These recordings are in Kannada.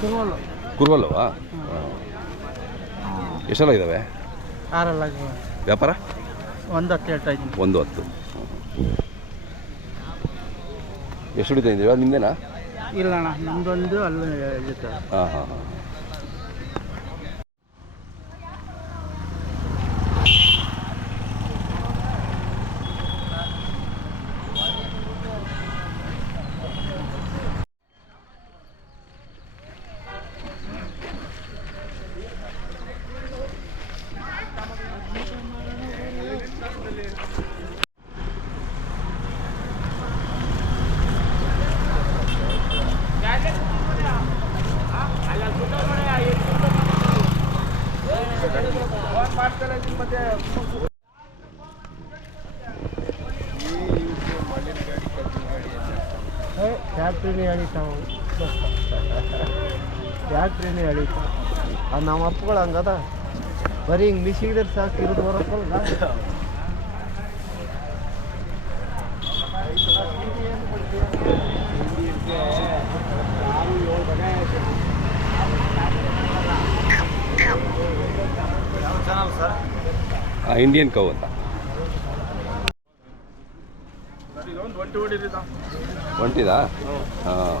ಕುರುವಲ್ಲವಾ? ಎಷ್ಟೆಲ್ಲ ಇದ್ದಾವೆ ಆರಲ್ಲ ವ್ಯಾಪಾರ? ಒಂದು ಹತ್ತು ಹೇಳ್ತಾ ಇದ್ದೀನಿ. ಒಂದು ಹತ್ತು. ಎಷ್ಟು ಹಿಡಿತಾ ಇದ್ದೀವಿ ಅದು ನಿಮ್ದೇನಾ? ಇಲ್ಲ ಅಣ್ಣ ನಮ್ದೊಂದು ಅಲ್ಲಿ ಹಾಂ ಹಾಂ ಹಾಂ. ಅದು ನಮ್ಮ ಅಪ್ಪಗಳು ಹಂಗದ ಬರೀ ಹಿಂಗೆ ಮಿಸಿಗಿದ್ರೆ ಸಾಕು ಇರೋದು ಬರೋಕ್ಕಲ್ಲ ಇಂಡಿಯನ್ ಕವ್ ಅಂತ. ಒಂಟಿದಾ? ಹಾಂ.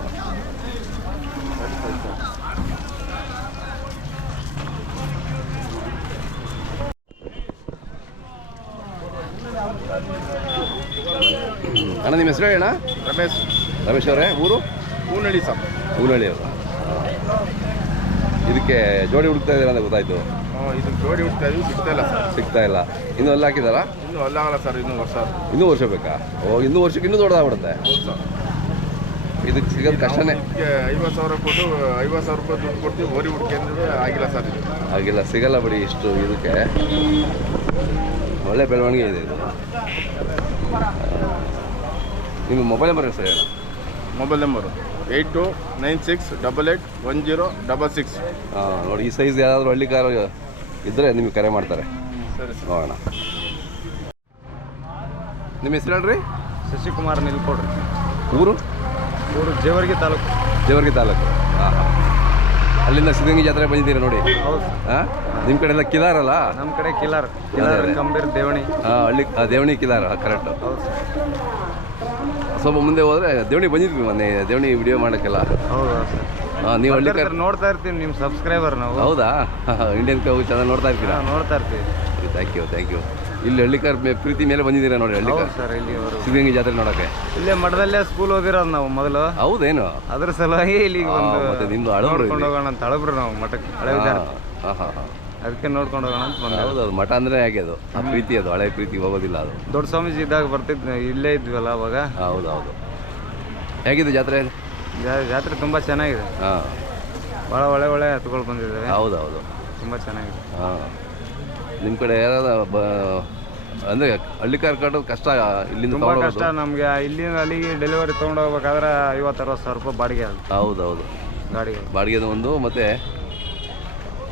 ಅಣ್ಣ ನಿಮ್ಮ ಹೆಸರು ಹೇಳಣ್ಣ ರಮೇಶ್. ರಮೇಶ್ ಅವರೇ ಊರು? ಹೂನಳ್ಳಿ ಸರ್. ಹೂನಳ್ಳಿ ಅವರು? ಇದಕ್ಕೆ ಜೋಡಿ ಹುಡುಕ್ತಾ ಇದ್ದೀರಾ ಅಂತ ಗೊತ್ತಾಯ್ತು. ಇದು ಜೋಡಿ ಹುಡುಕ್ತಾ ಇದ್ದೀವಿ ಸಿಗ್ತಾ ಇಲ್ಲ ಸರ್. ಸಿಗ್ತಾ ಇಲ್ಲ. ಇನ್ನೂ ಅಲ್ಲ ಹಾಕಿದಾರಾ? ಇನ್ನೂ ಅಲ್ಲಾಗಲ್ಲ ಸರ್ ಇನ್ನೂ ವರ್ಷ. ಇನ್ನೂ ವರ್ಷ ಬೇಕಾ? ಓ ಇನ್ನೂ ವರ್ಷಕ್ಕೆ ಇನ್ನೂ ದೊಡ್ಡದಾಗ್ಬಿಡುತ್ತೆ. ಸರ್. ಇದಕ್ಕೆ ಸಿಗೋದು ಕಷ್ಟನೇ. ಐವತ್ತು ಸಾವಿರ ಕೊಟ್ಟು ಐವತ್ತು ಸಾವಿರ ರೂಪಾಯಿ ದುಡ್ಡು ಕೊಡ್ತೀವಿ ಓರಿ ಹುಡುಕಿ ಅಂದ್ರೆ ಆಗಿಲ್ಲ ಸರ್ ಆಗಿಲ್ಲ ಸಿಗಲ್ಲ ಬಿಡಿ ಇಷ್ಟು ಇದಕ್ಕೆ. ಒಳ್ಳೆ ಬೆಳವಣಿಗೆ ಇದೆ ಇದು. ನಿಮ್ಮ ಮೊಬೈಲ್ ನಂಬರ್ ಸರ್ ಹೇಳಿ. Mobile number eight two nine six double eight one zero double six. ಹಾಂ ನೋಡಿ ಈ ಸೈಜ್ ಯಾರಾದರೂ ಹಳ್ಳಿ ಕಾರು ಇದ್ದರೆ ನಿಮಗೆ ಕರೆ ಮಾಡ್ತಾರೆ. ಸರಿ ನೋಡೋಣ. ನಿಮ್ಮ ಹೆಸರು ಹೇಳ್ರಿ? ಶಶಿಕುಮಾರ್ ನಿಲ್ಕೊಡ್ರಿ. ಊರು? ಊರು ಜೇವರ್ಗಿ ತಾಲೂಕು. ಜೇವರ್ಗಿ ತಾಲೂಕು. ಹಾಂ ಹಾಂ. ಅಲ್ಲಿಂದ ಸಿದ್ಧಗಂಗೆ ಜಾತ್ರೆ ಬಂದಿದ್ದೀರಾ ನೋಡಿ? ಹೌದು ಹಾಂ? ನಿಮ್ಮ ಕಡೆ ಎಲ್ಲ ಕಿಲಾರಲ್ಲ ನಮ್ಮ ಕಡೆ ಕಿಲಾರ್. ಕಿಲಾರ್. ಕಂಬೀರ್ ದೇವಣಿ. ಹಾಂ ಹಳ್ಳಿ ದೇವಣಿ ಕಿಲಾರ ಕರೆಕ್ಟ್ ಹೌದು ಸ್ವಲ್ಪ ಮುಂದೆ ಹೋದ್ರೆ ದೇವಣಿ ಬಂದಿದ್ವಿ ಮೊನ್ನೆ ದೇವಣಿ ವಿಡಿಯೋ ಮಾಡೋಕ್ಕೆಲ್ಲ. ಹೌದಾ ಹಾಂ ನೀವು ಹಳ್ಳಿ ಕಡೆ ನೋಡ್ತಾ ಇರ್ತೀವಿ ನಿಮ್ಮ ಸಬ್ಸ್ಕ್ರೈಬರ್ ನಾವು. ಹೌದಾ? ಇಂಡಿಯನ್ ಕೌ ಚಾನಲ್ ನೋಡ್ತಾ ಇರ್ತೀರಾ? ನೋಡ್ತಾ ಇರ್ತೀವಿ. ಥ್ಯಾಂಕ್ ಯು ಥ್ಯಾಂಕ್ ಯು ಇಲ್ಲಿ ಹಳ್ಳಿಕಾರ್ ಮೇ- ಪ್ರೀತಿ ಮೇಲೆ ಬಂದಿದ್ದೀರಾ ನೋಡಿ ಹಳ್ಳಿ ಸರ್ ಇಲ್ಲಿ ಸಿದ್ಧಗಂಗೆ ಜಾತ್ರೆ ನೋಡೋಕ್ಕೆ? ಇಲ್ಲೇ ಮಠದಲ್ಲೇ ಸ್ಕೂಲ್ ಹೋಗಿರೋದು ನಾವು ಮೊದಲು. ಹೌದೇನು? ಅದ್ರ ಸಲುವಾಗಿ ಇಲ್ಲಿ ಬಂದು ಮತ್ತೆ ಹಳಬ್ರು. ಹೋಗೋಣ ಅಂತ ಹಳಬ್ರು ನಾವು ಮಠಕ್ಕೆ ಹಳೆ ಹಾಂ ಹಾಂ ಹಾಂ. ಅದಕ್ಕೆ ನೋಡ್ಕೊಂಡು ಹೋಗೋಣ ಅಂತ ಬಂದೆ. ಹೌದು ಅದು ಮಠ ಅಂದರೆ ಹೇಗೆ ಅದು. ಆ ಪ್ರೀತಿ ಅದು ಹಳೆ ಪ್ರೀತಿ ಹೋಗೋದಿಲ್ಲ ಅದು. ದೊಡ್ಡ ಸ್ವಾಮೀಜಿ ಇದ್ದಾಗ ಬರ್ತಿದ್ ಇಲ್ಲೇ ಇದ್ವಲ್ಲ ಅವಾಗ? ಹೌದು ಹೌದು. ಹೇಗಿದೆ ಜಾತ್ರೆ? ಜಾ- ಜಾತ್ರೆ ತುಂಬ ಚೆನ್ನಾಗಿದೆ. ಹಾಂ. ಭಾಳ ಒಳ್ಳೆ ಒಳ್ಳೆ ಹತ್ಗಳು ಬಂದಿದ್ದಾವೆ. ಹೌದು ಹೌದು. ತುಂಬ ಚೆನ್ನಾಗಿದೆ. ಹಾಂ. ನಿಮ್ಮ ಕಡೆ ಯಾರಾದ ಬ ಅಂದರೆ ಹಳ್ಳಿ ಕಾರ್ ಕಟ್ಟೋದು ಕಷ್ಟ ಇಲ್ಲಿಂದ ತುಂಬ ತಗೊಂಡು ಕಷ್ಟ ನಮಗೆ. ಇಲ್ಲಿಂದ ಅಲ್ಲಿಗೆ ಡೆಲಿವರಿ ತೊಗೊಂಡು ಹೋಗ್ಬೇಕಾದ್ರೆ ಐವತ್ತು ಅರವತ್ತು ಸಾವಿರ ರೂಪಾಯಿ ಬಾಡಿಗೆ ಹೌದೌದು ಹೌದು ಹೌದು. ಗಾಡಿಗೆ ಬಾಡಿಗೆದು ಒಂದು ಮತ್ತೆ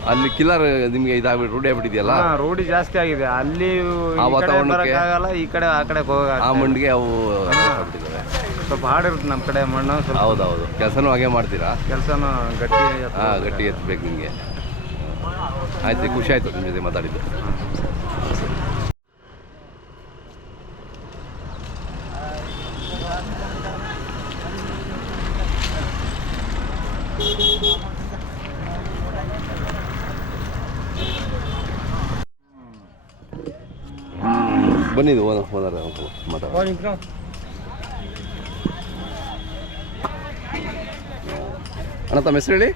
ಅಲ್ಲಿ ಕಿಲ್ಲರ್ ನಿಮಗೆ ಇದಾಗ್ಬಿಟ್ಟು ರೂಢಿ ಆಗ್ಬಿಟ್ಟಿದೆಯಲ್ಲ? ರೋಡಿ ರೂಢಿ ಜಾಸ್ತಿ ಆಗಿದೆ. ಅಲ್ಲಿ ಈ ಆ ಕಡೆ ವಾತಾವರಣಕ್ಕೆ- ಬರೋಕ್ಕಾಗಲ್ಲ ಈ ಕಡೆ ಆ ಕಡೆ ಹೋಗ ಆ ಮಂಡಿಗೆ ಅವು ಆಗ್ಬಿಟ್ಟಿದ್ದಾವೆ. ಸ್ವಲ್ಪ ಹಾಡಿರುತ್ತೆ ನಮ್ಮ ಕಡೆ ಮಣ್ಣು ಸ್ವಲ್ಪ ಹೌದು ಹೌದು ಕೆಲಸನೂ ಹಾಗೆ ಮಾಡ್ತೀರಾ? ಕೆಲಸನೂ ಗಟ್ಟಿ ಹಾಂ ಗಟ್ಟಿ ಎತ್ತಬೇಕು ನಿಮಗೆ. ಆಯ್ತು ಖುಷಿ ಆಯಿತು ನಿಮ್ಮ ಜೊತೆ ಮಾತಾಡಿದ್ದು. ಬನ್ನಿ ಇದು ಓನರ್ ಓನರ್ ಮಾತಾಡ ಅಣ್ಣ ತಮ್ಮ ಹೆಸರು ಹೇಳಿ?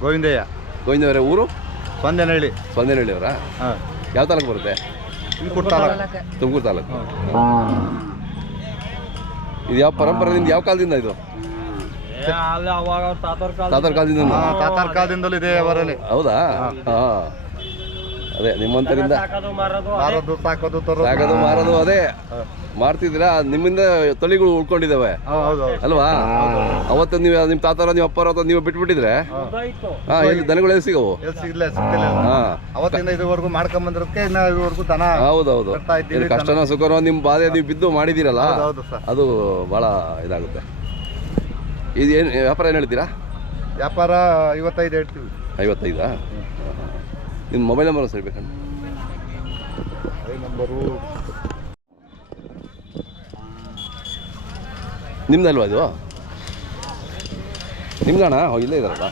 ಗೋವಿಂದಯ್ಯ. ಗೋವಿಂದವರೇ ಊರು? ಸ್ಪಂದನಹಳ್ಳಿ. ಸ್ಪಂದನಹಳ್ಳಿ ಅವರಾ ಹಾಂ. ಯಾವ ತಾಲೂಕು ಬರುತ್ತೆ? ತುಮಕೂರು ತಾಲೂಕು. ತುಮಕೂರು ತಾಲೂಕು. ಇದು ಯಾವ ಪರಂಪರೆಯಿಂದ ಯಾವ ಕಾಲದಿಂದ ಇದು? ತಾತಾರ ಅಲ್ಲಿ ಅವಾಗ ಅವ್ರ ಕಾಲ ತಾತರ ಕಾಲದಿಂದ ಹಾ, ತಾತಾರ ಕಾಲದಿಂದಲೂ ಇದೆ ಅವರಲ್ಲಿ. ಹೌದಾ? ಹಾಂ. ಅದೇ ನಿಮ್ಮಂತರಿಂದ ಸಾಕೋದು ಮಾರೋದು ಸಾಕೋದು ತರೋದು. ಮಾರೋದು ಅದೇ. ಮಾಡ್ತಿದ್ದೀರಾ ನಿಮ್ಮಿಂದ ತಳಿಗಳು ಉಳ್ಕೊಂಡಿದ್ದಾವೆ. ಹೌದು ಹೌದು. ಅಲ್ವಾ? ಅವತ್ತು ನೀವು ನಿಮ್ಮ ತಾತರ ನಿಮ್ಮ ಅಪ್ಪಾರ ಅಥವಾ ನೀವು ಬಿಟ್ಬಿಟ್ಟಿದ್ರೆ? ಹಾ. ಹಾಂ ಎಲ್ಲಿ ದನಗಳು ಎಲ್ಲಿ ಸಿಗವು? ಎಲ್ಲಿ ಸಿಗ್ಲಿಲ್ಲ ಸಿಗ್ತಿಲ್ಲ ಹಾಂ. ಅವತ್ತಿಂದ ಇದುವರೆಗೂ ಮಾಡ್ಕೊಂಡ್ ಬಂದಿರೋದಕ್ಕೆ ಇನ್ನ ಇದುವರೆಗೂ ದನ ಹೌದೌದು. ಕಷ್ಟನೋ ಸುಖನೋ ನಿಮ್ಮ ಬಾಧೆ ನೀವು ಬಿದ್ದು ಮಾಡಿದ್ದೀರಲ್ಲ ಹೌದು, ಹೌದು ಸರ್. ಅದು ಬಹಳ ಇದಾಗುತ್ತೆ. ಇದು ಏನು ವ್ಯಾಪಾರ ಏನು ಹೇಳ್ತೀರಾ? ವ್ಯಾಪಾರ ಐವತ್ತೈದು ಹೇಳ್ತೀವಿ. ಐವತ್ತೈದಾ? ನಿಮ್ಮ ಮೊಬೈಲ್ ನಂಬರ್ ಸರಿ ಬೇಕಂತ ಅದೇ ನಂಬರು. ನಿಮ್ದಲ್ವಾ ಇದು? ನಿಮ್ದಣ್ಣ? ಇಲ್ಲೇ ಇದಾರಲ್ಲ.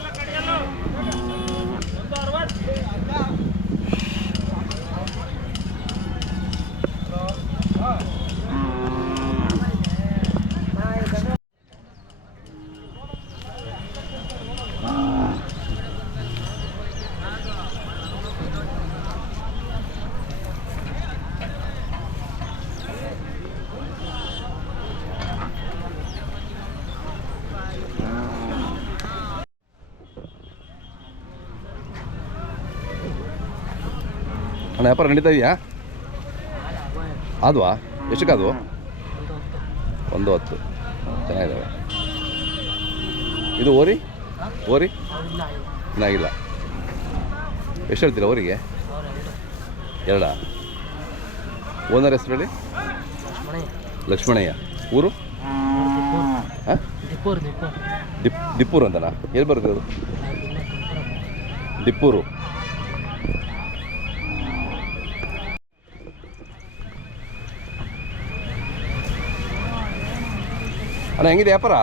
ಅಣ್ಣ ವ್ಯಾಪಾರ ನಡೀತಾ ಇದೆಯಾ? ಆದ್ವಾ? ಎಷ್ಟಕ್ಕಾದ್ವು? ಒಂದು ಹತ್ತು ಚೆನ್ನಾಗಿದ್ದಾವೆ ಇದು ಓರಿ? ಓರಿ? ಚೆನ್ನಾಗಿಲ್ಲ ಎಷ್ಟು ಹೇಳ್ತೀರಾ ಓರಿಗೆ? ಎರಡ? ಓನರ್ ಹೆಸರು ಹೇಳಿ? ಲಕ್ಷ್ಮಣಯ್ಯ. ಊರು? ಹಾಂ? ದಿಪ್ಪೂರ್ ದಿಪ್ಪೂರ್. ದಿಪ್ ದಿಪ್ಪೂರು ಅಂತನಾ? ಎಲ್ಲಿ ಬರುತ್ತೆ ಅದು? ದಿಪ್ಪೂರು. ಅಣ್ಣ ಹೆಂಗಿದೆ ವ್ಯಾಪಾರ?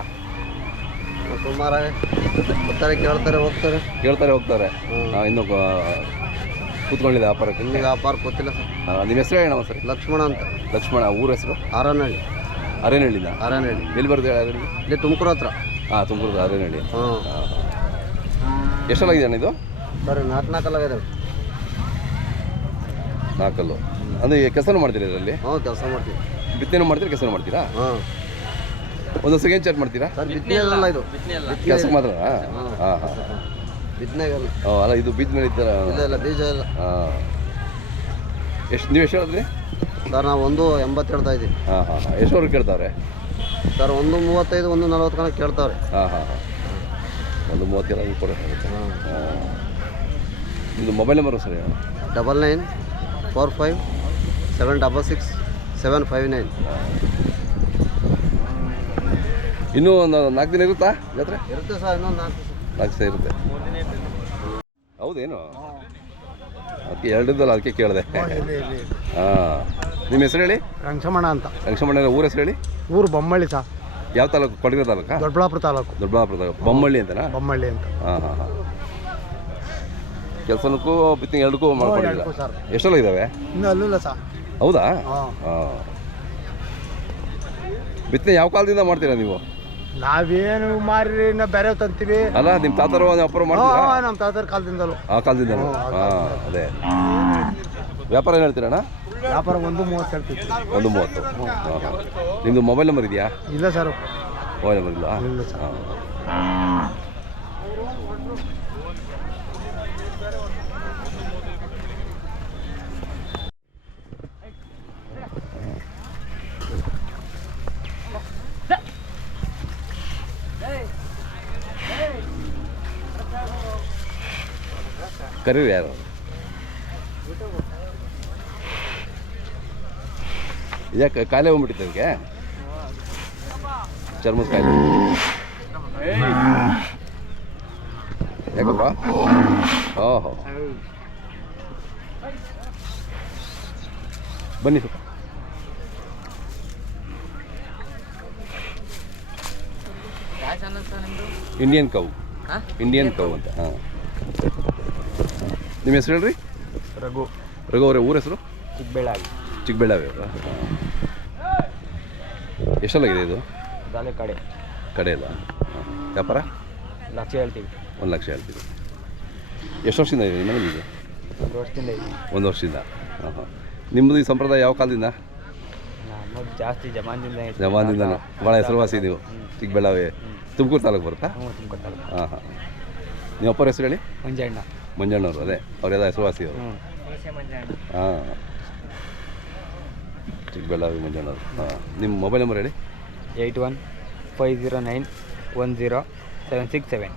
ಸುಮಾರು ಬರ್ತಾರೆ ಕೇಳ್ತಾರೆ ಹೋಗ್ತಾರೆ. ಕೇಳ್ತಾರೆ ಹೋಗ್ತಾರೆ. ಆ, ಇನ್ನು ಕೂತ್ಕೊಂಡಿದೆ ವ್ಯಾಪಾರಕ್ಕೆ? ಇಲ್ಲಿ ವ್ಯಾಪಾರ ಗೊತ್ತಿಲ್ಲ ಸರ್. ನಿಮ್ಮ ಹೆಸರು ಹೇಳೋಣ ಸರ್ ಲಕ್ಷ್ಮಣ ಅಂತ. ಲಕ್ಷ್ಮಣ ಊರ ಹೆಸರು? ಆರನಹಳ್ಳಿ ಅರೇನಹಳ್ಳಿನ ಆರನಹಳ್ಳಿ ಎಲ್ಲಿ ಬರುತ್ತೆ ಹೇಳಿ ಅರೇನಹಳ್ಳಿ ಇಲ್ಲಿ ತುಮಕೂರು ಹತ್ರ. ಹಾಂ ತುಮಕೂರು ಅರೇನಹಳ್ಳಿ ಎಷ್ಟಲ್ಲ ಎಷ್ಟಲ್ಲಾಗಿದೆ ಅಣ್ಣ ಇದು? ಸರ್ ನಾಲ್ಕು ನಾಲ್ಕಲ್ಲ ಇದಾವೆ ನಾಲ್ಕಲ್ಲು. ಅಂದರೆ ಕೆಲಸನೂ ಮಾಡ್ತೀರಾ ಇದರಲ್ಲಿ? ಹ್ಞೂ ಕೆಲಸ ಮಾಡ್ತೀವಿ. ಬಿತ್ತನೆ ಮಾಡ್ತೀರಾ ಕೆಲಸ ಮಾಡ್ತೀರಾ? ಹಾಂ ಒಂದು ಸೆಕೆಂಡ್ ಚಾರ್ಜ್ ಮಾಡ್ತೀರಾ? ಸರ್ ಬಿತ್ತನೆಲ್ಲ ಇದು. ಕೆಲಸಕ್ಕೆ ಮಾತ್ರ ಹಾಂ ಹಾಂ. ಬಿತ್ತನೆಗಲ್ಲ ಅಲ್ಲ. ಇದು ಬೀಜ ಮೇಲೆ ಇದ್ದಾರ ಇಲ್ಲ ಇಲ್ಲ ಬೀಜ ಇಲ್ಲ ಹಾಂ. ಎಷ್ಟು ನೀವು ಎಷ್ಟು ಹೇಳಿದ್ರಿ ಸರ್ ನಾವು ಒಂದು ಎಂಬತ್ತು ಹೇಳ್ತಾ ಇದ್ದೀವಿ. ಹಾಂ ಹಾಂ ಹಾಂ. ಎಷ್ಟೋರು ಕೇಳ್ತಾವ್ರೆ? ಸರ್ ಒಂದು ಮೂವತ್ತೈದು ಒಂದು ನಲ್ವತ್ತು ಕಣಕ್ಕೆ ಕೇಳ್ತಾವ್ರೆ. ಹಾಂ ಹಾಂ ಹಾಂ. ಒಂದು ಮೂವತ್ತೆರಡು ಕೊಡೋಕ್ಕಾಗುತ್ತೆ ಹಾಂ. ಹಾಂ. ನಿಮ್ಮದು ಮೊಬೈಲ್ ನಂಬರು ಸರಿ double nine four five seven double six seven five nine. ಇನ್ನೂ ಒಂದು ನಾಲ್ಕು ದಿನ ಇರುತ್ತಾ ಜಾತ್ರೆ? ಇರುತ್ತೆ ಸರ್ ಇನ್ನೊಂದು ನಾಲ್ಕು ನಾಲ್ಕು ದಿವಸ ಇರುತ್ತೆ. ಹೌದೇನು? ಅದಕ್ಕೆ ಎರಡಿದ್ದಲ್ಲ ಅದಕ್ಕೆ ಕೇಳಿದೆ. ಹಾಂ ನಿಮ್ಮ ಹೆಸರು ಹೇಳಿ? ರಂಗಸಮಣ ಅಂತ. ರಂಗಸಮಣ ಊರ ಹೆಸರು ಹೇಳಿ? ಊರು ಬೊಮ್ಮಳ್ಳಿ ಸರ್. ಯಾವ ತಾಲೂಕು? ಕೊಡಗಿನ ತಾಲೂಕು? ದೊಡ್ಡಬಳ್ಳಾಪುರ ತಾಲೂಕು. ದೊಡ್ಡಬಳ್ಳಾಪುರ ತಾಲೂಕು. ಬೊಮ್ಮಳ್ಳಿ ಅಂತನಾ? ಬೊಮ್ಮಳ್ಳಿ ಅಂತ. ಹಾಂ ಹಾಂ ಹಾಂ. ಕೆಲಸನಕ್ಕೂ ಬಿತ್ತಿಂಗ್ ಎರಡಕ್ಕೂ ಮಾಡ್ಕೊಂಡಿಲ್ಲ. ಎಷ್ಟೆಲ್ಲ ಇದ್ದಾವೆ ಇನ್ನೂ ಅಲ್ಲಿಲ್ಲ ಸರ್. ಹೌದಾ? ಹಾಂ. ಹಾಂ. ಬಿತ್ತನೆ ಯಾವ ಕಾಲದಿಂದ ಮಾಡ್ತೀರಾ ನೀವು? ನಾವೇನು ಮಾರಿ ಬೇರೆ ತಂತೀವಿ. ಅಲ್ಲ ನಿಮ್ಮ ತಾತರು ವ್ಯಾಪಾರ ಮಾಡ್ತೀರಾ? ನಮ್ಮ ತಾತರ ಕಾಲದಿಂದಲೂ. ಆ ಕಾಲದಿಂದಲೂ? ಹಾಂ ಅದೇ. ವ್ಯಾಪಾರ ಏನು ಹೇಳ್ತೀರಣ್ಣ? ವ್ಯಾಪಾರ ಒಂದು ಮೂವತ್ತು ಹೇಳ್ತೀವಿ. ಒಂದು ಮೂವತ್ತು. ಹಾಂ ನಿಮ್ಮದು ಮೊಬೈಲ್ ನಂಬರ್ ಇದೆಯಾ? ಇಲ್ಲ ಸರ್. ಮೊಬೈಲ್ ನಂಬರ್ ಇಲ್ಲ ಇಲ್ಲ ಸರ್. ಹಾಂ ಕರೀರಿ ಯಾರು? ಯಾಕೆ ಕಾಯಿಲೆ ಹೋಗ್ಬಿಟ್ಟಿತ್ತು ಅದಕ್ಕೆ? ಚರ್ಮದ ಕಾಯಿಲೆ ಯಾಕಪ್ಪ? ಓಹೋ. ಬನ್ನಿ ಸ್ವಲ್ಪ. ಇಂಡಿಯನ್ ಕೌ ಇಂಡಿಯನ್ ಕೌ ಅಂತ ಹಾಂ. ನಿಮ್ಮ ಹೆಸರು ಹೇಳ್ರಿ? ರಘು. ರಘು ಅವರೇ ಊರ ಹೆಸರು? ಚಿಕ್ಕಬಳ್ಳಾವಿ ಚಿಕ್ಕಬಳ್ಳಾವಿ ಅವರ? ಎಷ್ಟಲ್ಲಾಗಿದೆ ಇದು? ದಾನೆ ಕಡೆ. ಕಡೆ ಇಲ್ಲ. ವ್ಯಾಪಾರ? ಲಕ್ಷ ಹೇಳ್ತೀವಿ. ಒಂದು ಲಕ್ಷ ಹೇಳ್ತೀವಿ. ಎಷ್ಟು ವರ್ಷದಿಂದ ಇದೆ ನಿಮ್ಮ ಒಂದು ವರ್ಷದಿಂದ ಇದೆ. ಒಂದು ವರ್ಷದಿಂದ. ಹಾಂ ಹಾಂ ನಿಮ್ಮದು ಈ ಸಂಪ್ರದಾಯ ಯಾವ ಕಾಲದಿಂದ? ನಮ್ಮದು ಜಾಸ್ತಿ ಜಮಾನ್ದಿಂದ ಐತಿ ಜಮಾನಿಂದ ಭಾಳ ಹೆಸರುವಾಸಿ ನೀವು. ಚಿಕ್ಕಬಳ್ಳಾವಿ ತುಮಕೂರು ತಾಲೂಕು ಬರುತ್ತಾ? ಹ್ಞೂ ತುಂಬ ಹಾಂ ಹಾಂ ನೀವು ಅಪ್ಪರ ಹೆಸರು ಹೇಳಿ? ಮಂಜಣ್ಣ. ಮಂಜಣ್ಣವರು ಅದೇ. ಅವರೆಲ್ಲ ಹೆಸರುವಾಸಿ ಅವರು ಹ್ಞೂ ಹಾಂ. ಚಿಕ್ಕಬಳ್ಳಾವಿ ಮಂಜಣ್ಣವರು. ಹಾಂ. ನಿಮ್ಮ ಮೊಬೈಲ್ ನಂಬರ್ ಹೇಳಿ. Eight one five zero nine one zero seven six seven.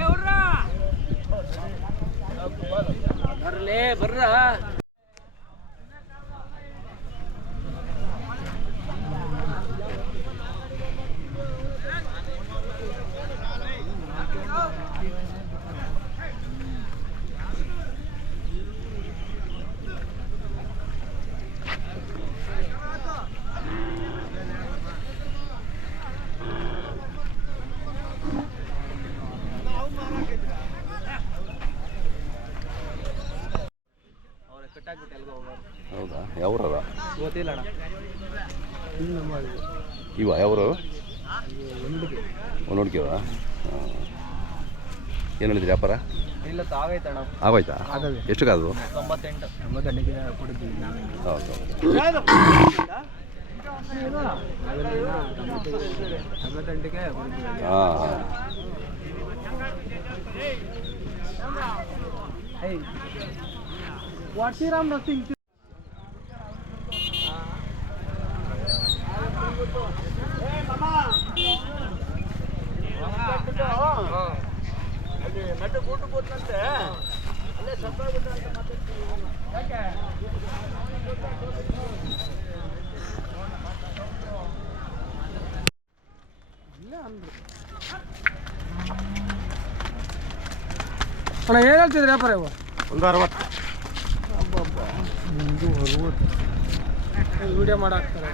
ಬರ್ರಾ ಬರ್ರ ಯಾವ್ರಲ್ಲ ಗೊತ್ತಿಲ್ಲ ಅಣ್ಣ. ಇವ ಯಾವರು? ನೋಡ್ತೀವ ಏನು ಹೇಳಿದ್ರಿ ವ್ಯಾಪಾರ? ಇಲ್ಲ ತಾಗೈತಣ್ಣ ಆಗೋಯ್ತಾ ಎಷ್ಟಕ್ಕಾದ್ರು ತೊಂಬತ್ತೆಂಟು. ಹೌದು ಹಾಂ ಹಾಂ. ಅಣ್ಣ ಏನು ಹೇಳ್ತಿದ್ರಿ ವ್ಯಾಪಾರ ಇವು ಒಂದು ಅರವತ್ತು. ವಿಡಿಯೋ ಮಾಡಾಕ್ತಾರೆ.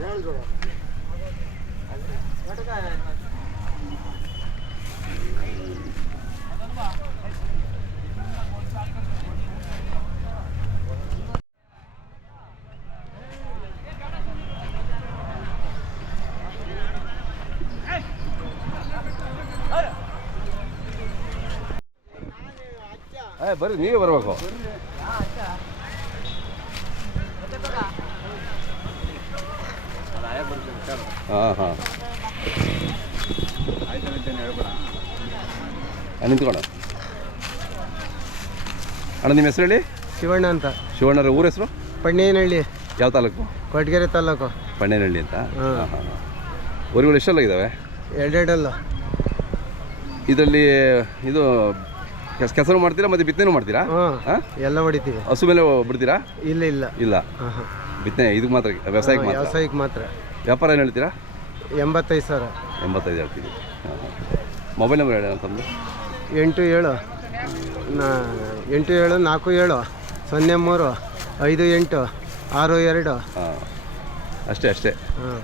ಏ ಬರ್ರಿ ನೀವೇ ಬರಬೇಕು. ಹಾಂ ಹಾಂ. ಅಣ್ಣ ನಿಮ್ಮ ಹೆಸರು ಹೇಳಿ? ಶಿವಣ್ಣ ಅಂತ. ಶಿವಣ್ಣರ ಊರ ಹೆಸರು? ಪಣ್ಣೇನಹಳ್ಳಿ. ಯಾವ ತಾಲೂಕು? ಕೊಟ್ಗೆರೆ ತಾಲೂಕು. ಪಣ್ಣೇನಹಳ್ಳಿ ಅಂತ? ಊರುಗಳು ಎಷ್ಟೆಲ್ಲ ಇದ್ದಾವೆ ಎರಡೆರಡಲ್ಲ. ಇದರಲ್ಲಿ ಇದು ಕೆಸ ಕೆಸರು ಮಾಡ್ತೀರಾ ಮತ್ತೆ ಬಿತ್ತನೆ ಮಾಡ್ತೀರಾ? ಹಾಂ ಎಲ್ಲ ಹೊಡಿತೀವಿ. ಹಸು ಮೇಲೆ ಬಿಡ್ತೀರಾ? ಇಲ್ಲ ಇಲ್ಲ. ಇಲ್ಲ. ಬಿತ್ತನೆ ಇದು ಮಾತ್ರ ವ್ಯವಸಾಯಕ್ಕೆ ಮಾತ್ರ? ವ್ಯವಸಾಯಕ್ಕೆ ಮಾತ್ರ. ವ್ಯಾಪಾರ ಏನು ಹೇಳ್ತೀರಾ? ಎಂಬತ್ತೈದು ಸಾವಿರ. ಎಂಬತ್ತೈದು ಹೇಳ್ತೀವಿ. ಮೊಬೈಲ್ ನಂಬರ್ ಹೇಳಿ ಅಂತಂದು ಎಂಟು ಏಳು ನಾ ಎಂಟು ಏಳು ನಾಲ್ಕು ಏಳು ಸೊನ್ನೆ ಮೂರು ಐದು ಎಂಟು ಆರು ಎರಡು. ಹಾಂ. ಅಷ್ಟೇ ಅಷ್ಟೇ. ಹಾಂ.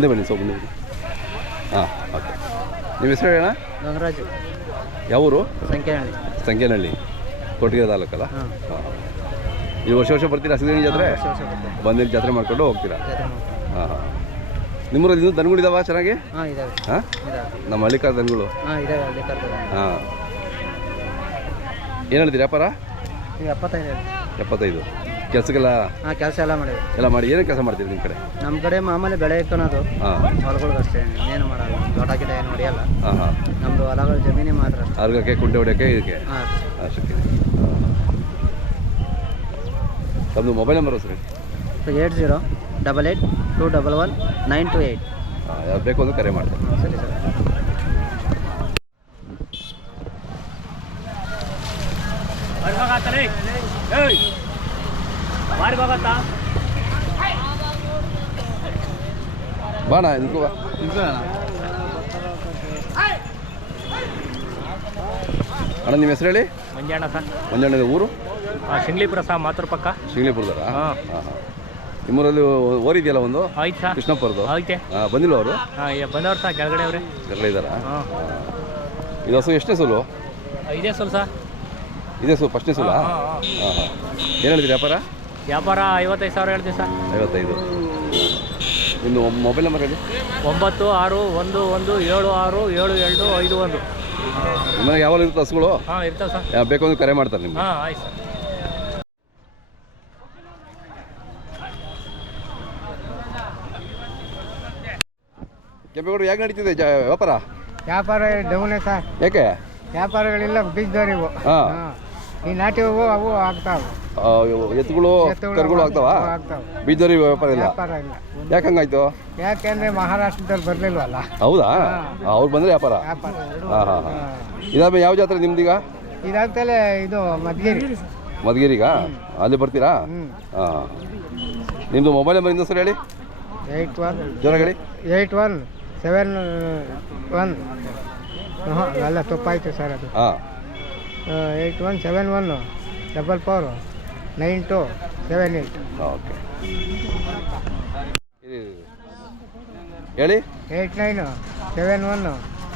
ಮುಂದೆ ಬನ್ನಿ ಸೊ ಮುಂದೆ ಬನ್ನಿ. ಹಾಂ ಓಕೆ. ನಿಮ್ಮ ಹೆಸರು ಹೇಳೋಣ ಗಂಗರಾಜು ಯಾವೂರು ಸಂಖ್ಯೆನಹಳ್ಳಿ ಸಂಖ್ಯೆನಹಳ್ಳಿ ಕೊಟ್ಟಿಗೆ ತಾಲೂಕಲ್ಲ? ಹಾಂ. ನೀವು ವರ್ಷ ವರ್ಷ ಬರ್ತೀರಾ ಹಸಿರು ಜಾತ್ರೆ? ಬಂದಿದ್ದು ಜಾತ್ರೆ ಮಾಡ್ಕೊಂಡು ಹೋಗ್ತೀರಾ? ಹಾಂ ಹಾಂ. ನಿಮ್ಮೂರಲ್ಲಿ ಇನ್ನೂ ಇದಾವಾ ಚೆನ್ನಾಗಿ? ಹಾಂ ನಮ್ಮ ಹಳ್ಳಿಕಾರ ದನಗಳು. ಹಾಂ ಏನು ಹೇಳ್ತೀರಿ ವ್ಯಾಪಾರ? ಎಪ್ಪತ್ತೈದು ಎಪ್ಪತ್ತೈದು. ಕೆಲಸಕ್ಕೆಲ್ಲ ಹಾಂ ಕೆಲಸ ಎಲ್ಲ ಮಾಡಿದೆ ಎಲ್ಲ ಮಾಡಿ ಏನೇನು ಕೆಲಸ ಮಾಡ್ತೀರಿ ನಿಮ್ಮ ಕಡೆ? ನಮ್ಮ ಕಡೆ ಮಾಮೂಲಿ ಬೆಳೆ ಇಕ್ಕೊಳೋದು ಹಾಂ. ಹೊಲಗಳ್ಗೆ ಅಷ್ಟೇ ಏನು ಮಾಡಲ್ಲ ತೋಟ ಗಿಡ ಏನು ಹೊಡೆಯಲ್ಲ. ಹಾಂ ಹಾಂ. ನಮ್ಮದು ಹೊಲಗಳು ಜಮೀನೇ ಮಾತ್ರ ಅಷ್ಟೇ. ಅರ್ಗಕ್ಕೆ ಕುಂಟೆ ಹೊಡೆಯೋಕ್ಕೆ ಇದಕ್ಕೆ? ಹಾಂ. ಅಷ್ಟಕ್ಕೆ ತಮ್ಮದು ಮೊಬೈಲ್ ನಂಬರ್ ಸರಿ eight zero double eight two double one nine two eight ಯಾವ್ದು ಬೇಕು ಅಂದ್ರೆ ಕರೆ ಮಾಡ್ತೀನಿ. ಸರಿ ಸರ್. ಬಾಣ ಇದು ಅಣ್ಣ ನಿಮ್ಮ ಹೆಸರು ಹೇಳಿ? ಮಂಜಾಣ ಸರ್. ಮಂಜಣ್ಣದ ಊರು? ಶಿಂಗ್ಲಿಪುರ ಸಹ ಮಾತ್ರ ಪಕ್ಕ ಶಿಂಗ್ಲಿಪುರದಾರ ಹಾಂ. ಹಾಂ. ನಿಮ್ಮೂರಲ್ಲಿ ಓರಿದೆಯಲ್ಲ ಒಂದು? ಆಯ್ತು ಸರ್. ಕೃಷ್ಣಪ್ಪರದು? ಐತೆ ಹಾಂ ಬಂದಿಲ್ಲ ಅವರು? ಹಾಂ ಬಂದವ್ರು ಸರ್ ಕೆಳಗಡೆ ಅವ್ರೆ. ಕೆಳಗಡೆ ಇದ್ದಾರಾ? ಹಾಂ. ಇದು ಹಸು ಎಷ್ಟನೇ ಸೋಲು ಇದೇ ಸುಲ್ ಸರ್. ಇದೇ ಸು ಫಸ್ಟ್ನೇ ಸೋಲಾ ಹಾಂ, ಹಾಂ. ಹಾಂ, ಹಾಂ. ಏನು ಹೇಳಿದ್ರಿ ವ್ಯಾಪಾರ? ವ್ಯಾಪಾರ ಐವತ್ತೈದು ಸಾವಿರ ಹೇಳ್ತೀವಿ ಸರ್. ಐವತ್ತೈದು. ನಿಮ್ಮದು ಮೊಬೈಲ್ ನಂಬರ್ ಹೇಳಿ. ಒಂಬತ್ತು ಆರು ಒಂದು ಒಂದು ಏಳು ಆರು ಏಳು ಎರಡು ಐದು ಒಂದು. ನಿಮ್ಮನೆಗೆ ಯಾವಾಗ ಇರುತ್ತೆ ಹಸುಗಳು ಹಾಂ ಇರ್ತಾವೆ ಸರ್. ಯಾ- ಬೇಕು ಅಂದ್ರೆ ಕರೆ ಮಾಡ್ತಾರೆ ನಿಮ್ಗೆ. ಹಾಂ ಆಯ್ತು ಸರ್. ಕೆಂಪೇಗೌಡರು ಹೇಗೆ ನಡೀತಿದೆ ಜ ವ್ಯಾಪಾರ? ವ್ಯಾಪಾರ ಡೌನೇ ಸರ್. ಯಾಕೆ ವ್ಯಾಪಾರಗಳಿಲ್ಲ ಬೀಜದವ್ರಿವು ಹಾಂ. ಈ ನಾಟಿ ಹೂವು ಅವು ಆಗ್ತಾವೆ. ಎತ್ತುಗಳು ಎತ್ತುಗಳು ಕರುಗಳು ಆಗ್ತಾವ? ಆಗ್ತಾವೆ. ವ್ಯಾಪಾರ ಇಲ್ಲ? ವ್ಯಾಪಾರ ಇಲ್ಲ. ಯಾಕೆ ಹಂಗಾಯ್ತು? ಯಾಕೆಂದ್ರೆ ಮಹಾರಾಷ್ಟ್ರದಲ್ಲಿ ಬರಲಿಲ್ವಲ್ಲ? ಹೌದಾ? ಅವ್ರು ಬಂದ್ರೆ ವ್ಯಾಪಾರ? ವ್ಯಾಪಾರ. ಹಾಂ ಹಾಂ ಹಾಂ. ಇದಾದ್ಮೇಲೆ ಯಾವ ಜಾತ್ರೆ ನಿಮ್ದೀಗ? ಇದಾಗ್ತಲೇ ಇದು ಮದ್ಗಿರಿ. ಮಧುಗಿರಿಗ ಅಲ್ಲಿ ಬರ್ತೀರಾ? ಹಾಂ. ನಿಮ್ಮದು ಮೊಬೈಲ್ ನಂಬರ್ ಇನ್ನೊಂದು ಸರಿ ಹೇಳಿ. Eight one. ಜ್ವರ ಹೇಳಿ. Eight one seven one. ಹಾಂ ಅಲ್ಲ ತಪ್ಪಾಯ್ತು ಸರ್ ಅದು. ಹಾಂ. Eight one seven one double four nine two seven eight. Okay. ಹೇಳಿ? Eight nine seven one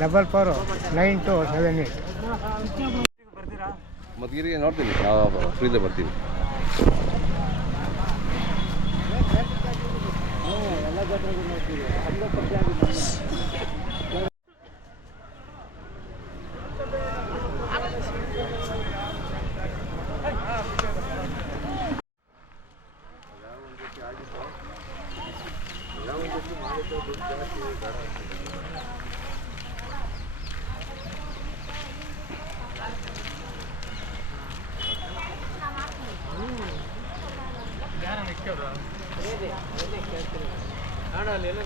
double four nine two seven eight. ಮಧುಗಿರಿಗೆ ನೋಡ್ತೀನಿ ಫ್ರೀದೇ ಬರ್ತೀವಿ. ಎಲ್ಲ ನಾನು ಅಲ್ಲಿ ಎಲ್ಲ